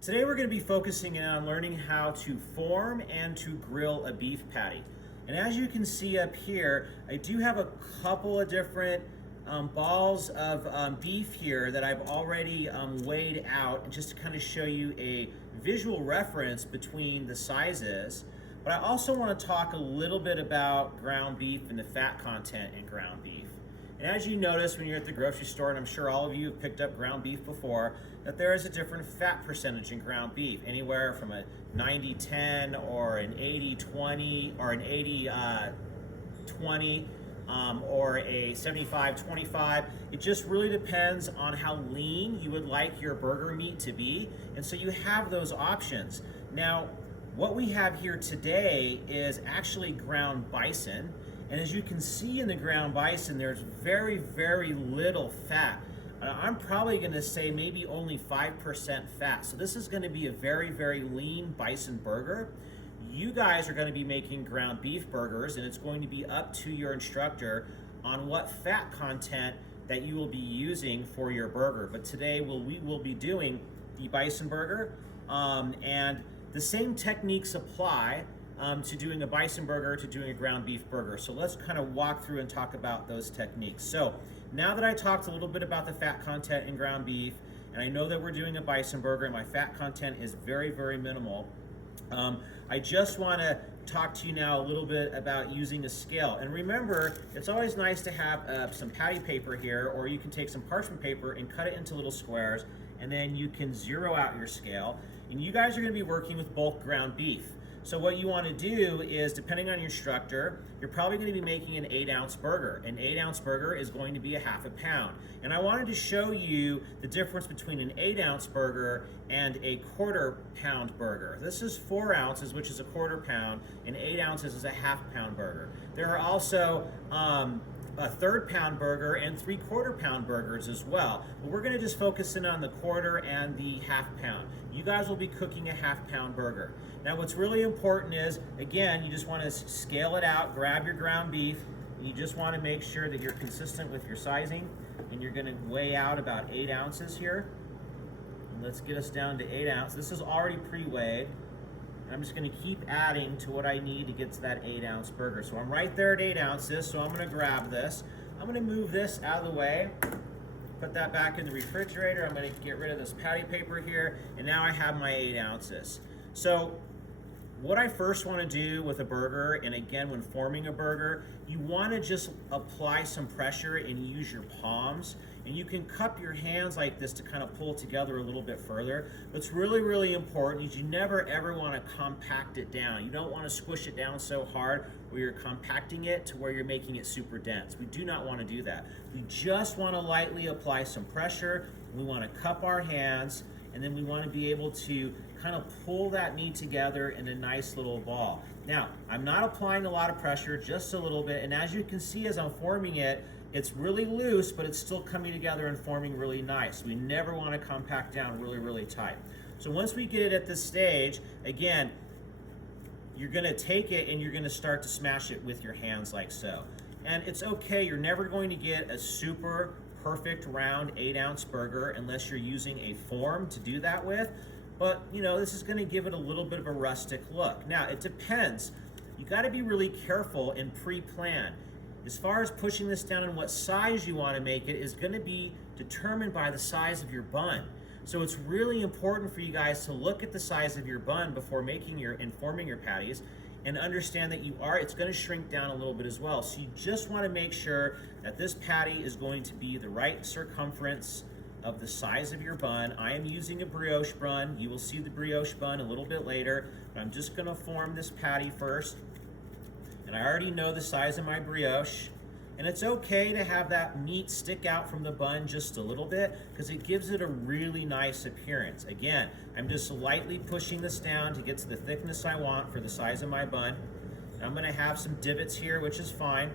Today we're going to be focusing in on learning how to form and to grill a beef patty. And as you can see up here, I do have a couple of different balls of beef here that I've already weighed out, and just to kind of show you a visual reference between the sizes. But I also want to talk a little bit about ground beef and the fat content in ground beef. And as you notice when you're at the grocery store, and I'm sure all of you have picked up ground beef before, that there is a different fat percentage in ground beef, anywhere from a 90-10 or an 80-20 or an 80-20 or a 75-25. It just really depends on how lean you would like your burger meat to be, and so you have those options. Now, what we have here today is actually ground bison. And as you can see in the ground bison, there's very, very little fat. I'm probably going to say maybe only 5% fat. So this is going to be a very, very lean bison burger. You guys are going to be making ground beef burgers, and it's going to be up to your instructor on what fat content that you will be using for your burger. But today we will be doing the bison burger, and the same techniques apply to doing a bison burger, to doing a ground beef burger. So let's kind of walk through and talk about those techniques. So now that I talked a little bit about the fat content in ground beef, and I know that we're doing a bison burger and my fat content is very, very minimal, I just want to talk to you now a little bit about using a scale. And remember, it's always nice to have some patty paper here, or you can take some parchment paper and cut it into little squares, and then you can zero out your scale. And you guys are going to be working with bulk ground beef. So what you want to do is, depending on your instructor, you're probably going to be making an 8-ounce burger. An 8-ounce burger is going to be a half a pound. And I wanted to show you the difference between an 8-ounce burger and a 1/4 pound burger. This is 4 ounces, which is a 1/4 pound, and 8 ounces is a half pound burger. There are also a 1/3 pound burger and 3/4 pound burgers as well. But we're going to just focus in on the 1/4 and the half pound. You guys will be cooking a half pound burger. Now what's really important is, again, you just want to scale it out, grab your ground beef, and you just want to make sure that you're consistent with your sizing, and you're going to weigh out about 8 ounces here. And let's get us down to 8 ounces. This is already pre-weighed. I'm just going to keep adding to what I need to get to that 8-ounce burger. So I'm right there at 8 ounces, so I'm going to grab this. I'm going to move this out of the way, put that back in the refrigerator. I'm going to get rid of this patty paper here, and now I have my 8 ounces. So what I first want to do with a burger, and again when forming a burger, you want to just apply some pressure and use your palms. And you can cup your hands like this to kind of pull it together a little bit further. What's really, really important is you never ever want to compact it down. You don't want to squish it down so hard where you're compacting it to where you're making it super dense. We do not want to do that. We just want to lightly apply some pressure. We want to cup our hands, and then we want to be able to kind of pull that meat together in a nice little ball. Now, I'm not applying a lot of pressure, just a little bit, and as you can see as I'm forming it, it's really loose, but it's still coming together and forming really nice. We never want to compact down really, really tight. So once we get it at this stage, again, you're going to take it and you're going to start to smash it with your hands like so. And it's okay, you're never going to get a super perfect round 8-ounce burger unless you're using a form to do that with. But you know, this is going to give it a little bit of a rustic look. Now, it depends. You got to be really careful and pre-plan. As far as pushing this down and what size you want to make it is going to be determined by the size of your bun. So it's really important for you guys to look at the size of your bun before making and forming your patties, and understand that it's going to shrink down a little bit as well. So you just want to make sure that this patty is going to be the right circumference of the size of your bun. I am using a brioche bun. You will see the brioche bun a little bit later, but I'm just going to form this patty first. And I already know the size of my brioche. And it's okay to have that meat stick out from the bun just a little bit, because it gives it a really nice appearance. Again, I'm just lightly pushing this down to get to the thickness I want for the size of my bun. And I'm going to have some divots here, which is fine.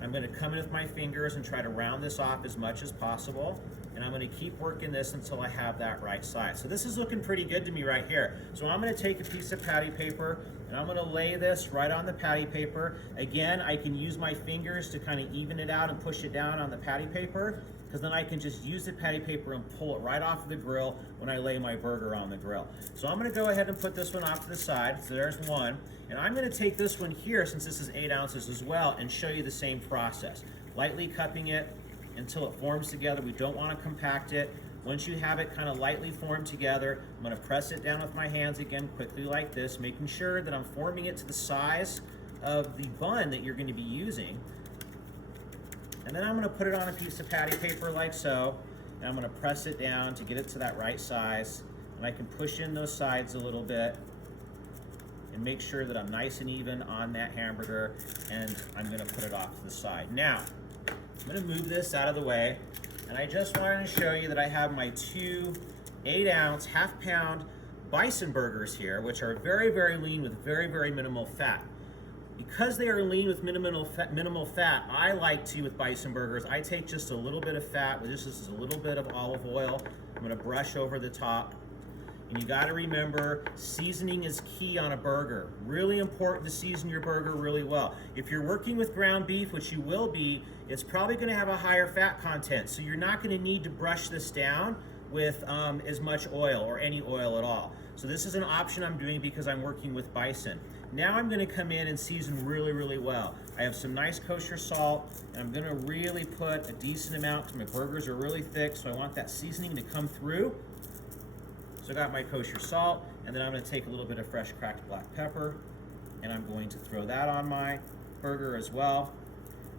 I'm going to come in with my fingers and try to round this off as much as possible. And I'm going to keep working this until I have that right size. So this is looking pretty good to me right here. So I'm going to take a piece of patty paper, And I'm gonna lay this right on the patty paper. Again, I can use my fingers to kind of even it out and push it down on the patty paper, because then I can just use the patty paper and pull it right off of the grill when I lay my burger on the grill. So I'm gonna go ahead and put this one off to the side. So there's one. And I'm gonna take this one here, since this is 8 ounces as well, and show you the same process. Lightly cupping it until it forms together. We don't wanna compact it. Once you have it kind of lightly formed together, I'm gonna press it down with my hands again quickly like this, making sure that I'm forming it to the size of the bun that you're gonna be using. And then I'm gonna put it on a piece of patty paper like so, and I'm gonna press it down to get it to that right size. And I can push in those sides a little bit and make sure that I'm nice and even on that hamburger, and I'm gonna put it off to the side. Now, I'm gonna move this out of the way, and I just wanted to show you that I have my 2 8-ounce, half-pound bison burgers here, which are very, very lean with very, very minimal fat. Because they are lean with minimal fat, I like to, with bison burgers, I take just a little bit of fat with just a little bit of olive oil. I'm gonna brush over the top. And you gotta remember, seasoning is key on a burger. Really important to season your burger really well. If you're working with ground beef, which you will be, it's probably gonna have a higher fat content. So you're not gonna need to brush this down with as much oil or any oil at all. So this is an option I'm doing because I'm working with bison. Now I'm gonna come in and season really, really well. I have some nice kosher salt, and I'm gonna really put a decent amount, because my burgers are really thick, so I want that seasoning to come through. So I got my kosher salt, and then I'm gonna take a little bit of fresh cracked black pepper, and I'm going to throw that on my burger as well,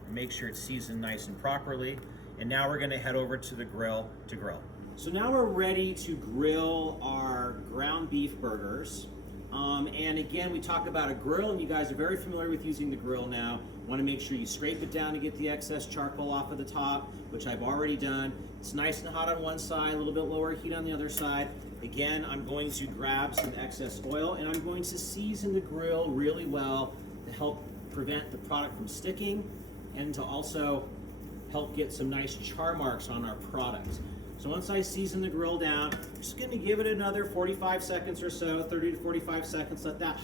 and make sure it's seasoned nice and properly. And now we're gonna head over to the grill to grill. So now we're ready to grill our ground beef burgers. And again, we talk about a grill, and you guys are very familiar with using the grill now. Want to make sure you scrape it down to get the excess charcoal off of the top, which I've already done. It's nice and hot on one side, a little bit lower heat on the other side. Again, I'm going to grab some excess oil, and I'm going to season the grill really well to help prevent the product from sticking, and to also help get some nice char marks on our product. So once I season the grill down, I'm just going to give it another 45 seconds or so, 30 to 45 seconds. Let that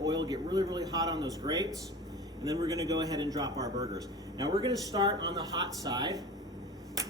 oil get really, really hot on those grates, and then we're going to go ahead and drop our burgers. Now we're going to start on the hot side.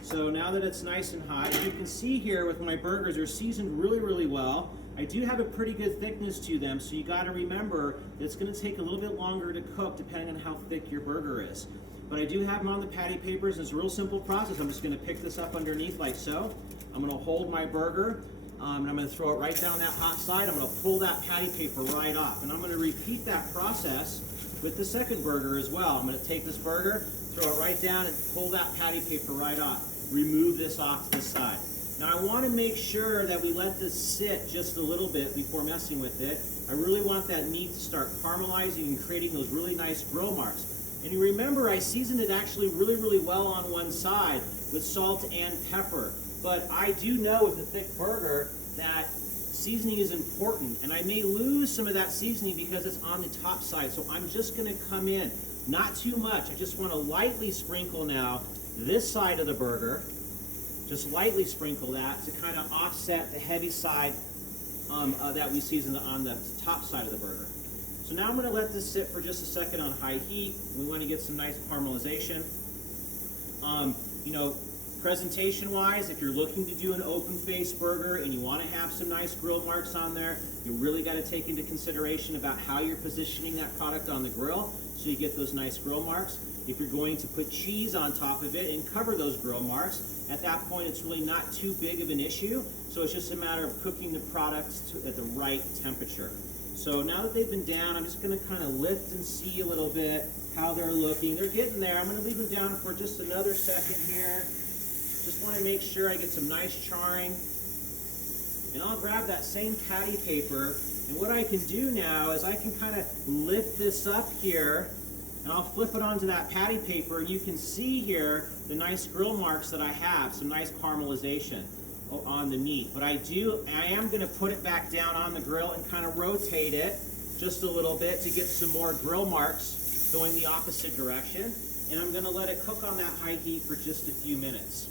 So now that it's nice and hot, you can see here with my burgers, they're seasoned really, really well. I do have a pretty good thickness to them, so you got to remember that it's going to take a little bit longer to cook depending on how thick your burger is. But I do have them on the patty papers, and it's a real simple process. I'm just gonna pick this up underneath like so. I'm gonna hold my burger, and I'm gonna throw it right down that hot side. I'm gonna pull that patty paper right off. And I'm gonna repeat that process with the second burger as well. I'm gonna take this burger, throw it right down, and pull that patty paper right off. Remove this off to the side. Now I wanna make sure that we let this sit just a little bit before messing with it. I really want that meat to start caramelizing and creating those really nice grill marks. And you remember I seasoned it actually really, really well on one side with salt and pepper. But I do know with a thick burger that seasoning is important. And I may lose some of that seasoning because it's on the top side. So I'm just gonna come in, not too much. I just wanna lightly sprinkle now this side of the burger. Just lightly sprinkle that to kind of offset the heavy side that we seasoned on the top side of the burger. So now I'm going to let this sit for just a second on high heat. We want to get some nice caramelization. You know, presentation-wise, if you're looking to do an open-faced burger and you want to have some nice grill marks on there, you really got to take into consideration about how you're positioning that product on the grill so you get those nice grill marks. If you're going to put cheese on top of it and cover those grill marks, at that point it's really not too big of an issue. So it's just a matter of cooking the products at the right temperature. So now that they've been down, I'm just going to kind of lift and see a little bit how they're looking. They're getting there. I'm going to leave them down for just another second here. Just want to make sure I get some nice charring. And I'll grab that same patty paper, and what I can do now is I can kind of lift this up here, and I'll flip it onto that patty paper, and you can see here the nice grill marks that I have, some nice caramelization on the meat. But I am going to put it back down on the grill and kind of rotate it just a little bit to get some more grill marks going the opposite direction. And I'm going to let it cook on that high heat for just a few minutes.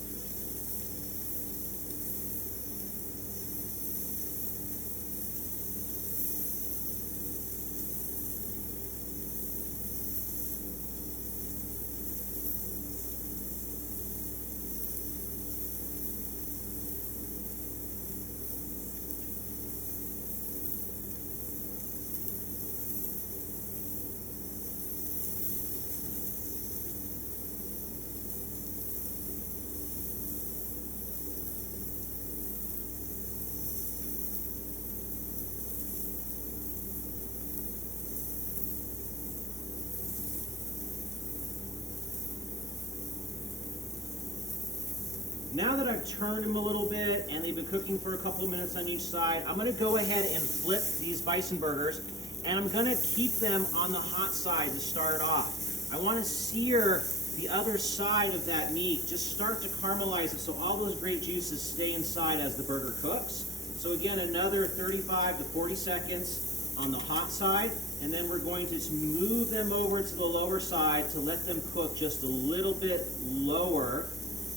now that I've turned them a little bit and they've been cooking for a couple of minutes on each side, I'm gonna go ahead and flip these bison burgers, and I'm gonna keep them on the hot side to start off. I wanna sear the other side of that meat, just start to caramelize it so all those great juices stay inside as the burger cooks. So again, another 35 to 40 seconds on the hot side, and then we're going to move them over to the lower side to let them cook just a little bit lower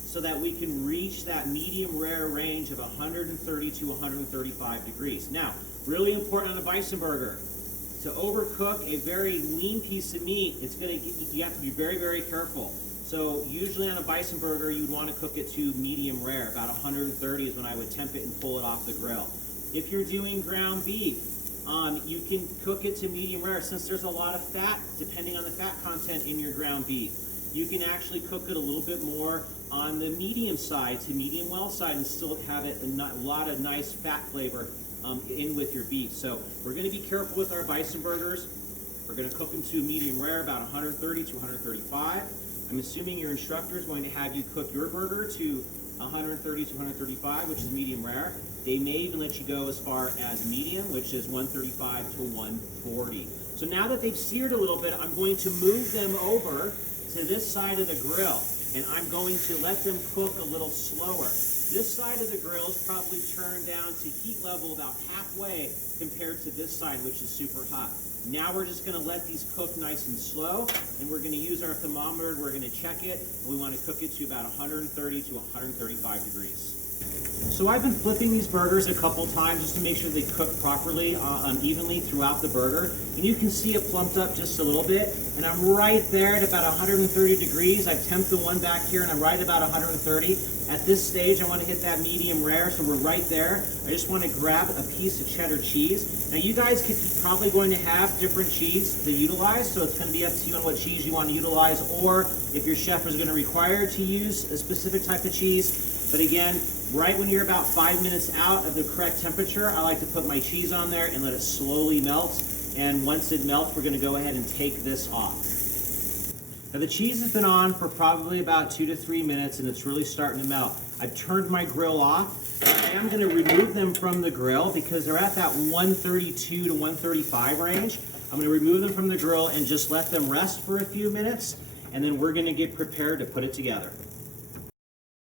so that we can reach that medium rare range of 130 to 135 degrees. Now, really important on a bison burger, to overcook a very lean piece of meat, you have to be very, very careful. So usually on a bison burger, you'd want to cook it to medium rare. About 130 is when I would temp it and pull it off the grill. If you're doing ground beef, you can cook it to medium rare. Since there's a lot of fat, depending on the fat content in your ground beef, you can actually cook it a little bit more on the medium side to medium well side and still have it a lot of nice fat flavor in with your beef. So we're going to be careful with our bison burgers. We're going to cook them to medium rare, about 130 to 135. I'm assuming your instructor is going to have you cook your burger to 130 to 135, which is medium rare. They may even let you go as far as medium, which is 135 to 140. So now that they've seared a little bit, I'm going to move them over to this side of the grill, and I'm going to let them cook a little slower. This side of the grill is probably turned down to heat level about halfway compared to this side, which is super hot. Now we're just going to let these cook nice and slow, and we're going to use our thermometer. We're going to check it. We want to cook it to about 130 to 135 degrees. So I've been flipping these burgers a couple times just to make sure they cook properly, evenly throughout the burger. And you can see it plumped up just a little bit. And I'm right there at about 130 degrees. I've temped the one back here and I'm right about 130. At this stage, I want to hit that medium rare, so we're right there. I just want to grab a piece of cheddar cheese. Now you guys are probably going to have different cheese to utilize, so it's going to be up to you on what cheese you want to utilize, or if your chef is going to require to use a specific type of cheese. But again, right when you're about 5 minutes out of the correct temperature, I like to put my cheese on there and let it slowly melt. And once it melts, we're going to go ahead and take this off. Now the cheese has been on for probably about 2 to 3 minutes and it's really starting to melt. I've turned my grill off. I am going to remove them from the grill because they're at that 132 to 135 range. I'm going to remove them from the grill and just let them rest for a few minutes, and then we're going to get prepared to put it together.